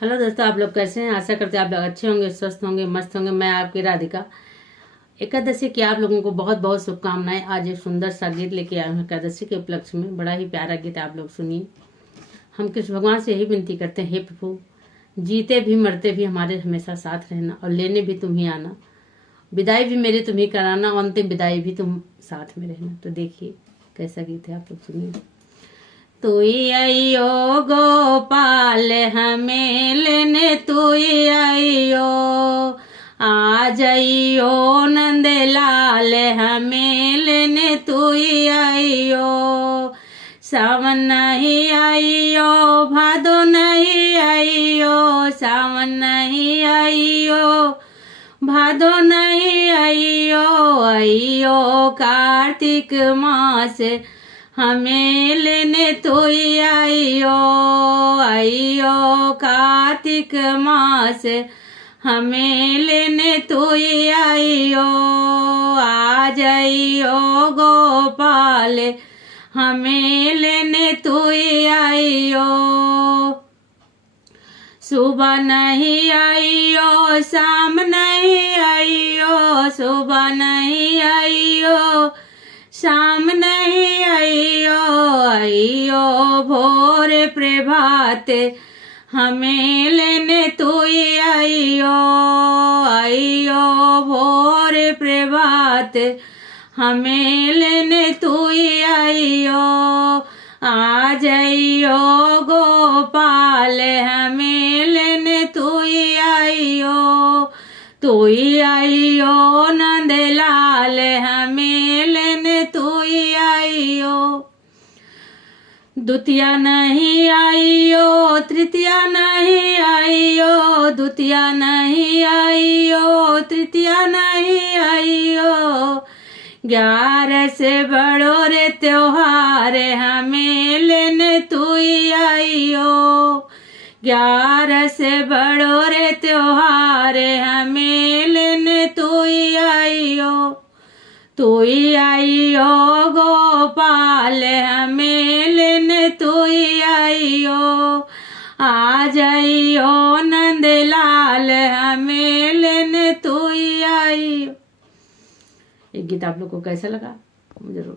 Hello दोस्तों, आप लोग कैसे हैं? आशा करते हैं आप लोग अच्छे होंगे, स्वस्थ होंगे, मस्त होंगे। मैं आपकी राधिका। एकादशी की आप लोगों को बहुत बहुत शुभकामनाएं। आज एक सुंदर सा गीत लेके आए हैं एकादशी के उपलक्ष्य में। बड़ा ही प्यारा गीत, आप लोग सुनिए। हम कृष्ण भगवान से यही विनती करते हैं, हे प्रभु, जीते भी मरते भी हमारे हमेशा साथ रहना, और लेने भी तुम ही आना, विदाई भी मेरी तुम ही कराना, और अंतिम विदाई भी तुम साथ में रहना। तो देखिए कैसा गीत है, आप लोग सुनिए। तुई आइयो गोपाल हमें लेने, तुई आइयो आ जाइयो नंदलाल हमें लेने, तुई आइयो। सावन नहीं आइयो, भादो नहीं आइयो, सावन नहीं आइयो, भादो नहीं आइयो, आइयो कार्तिक मास हमें लेने तुई आइयो, आइयो कार्तिक मास हमें लेने तुई आइयो। आ जाइयो गोपाल हमें लेने तुई आइयो। सुबह नहीं आइयो, शाम नहीं आइयो, सुबह नहीं आइयो, शाम नहीं आइयो, आइयो भोर प्रभात हमें लेने तुई आइयो, आइयो भोर प्रभात हमें लेने तुई आइयो। आ जाइयो गोपाल हमें लेने तुई आइयो, तुई आइयो नंदलाल हमें लेने तुई आइयो। द्वितीया नहीं आइयो, तृतीया नहीं आइयो, द्वितीया नहीं आइयो, तृतीया नहीं आइयो। 11 से बड़ो रे त्योहार हमें लेने तुई आइयो, 11 से बड़ो रे त्योहार हमें लेने तुई आइयो। तुई आइयो गोपाल हमें लेने तुई आइयो, आ जाइयो नंदलाल हमें लेने तुई आइयो। ये गीत आप लोग को कैसा लगा जरूर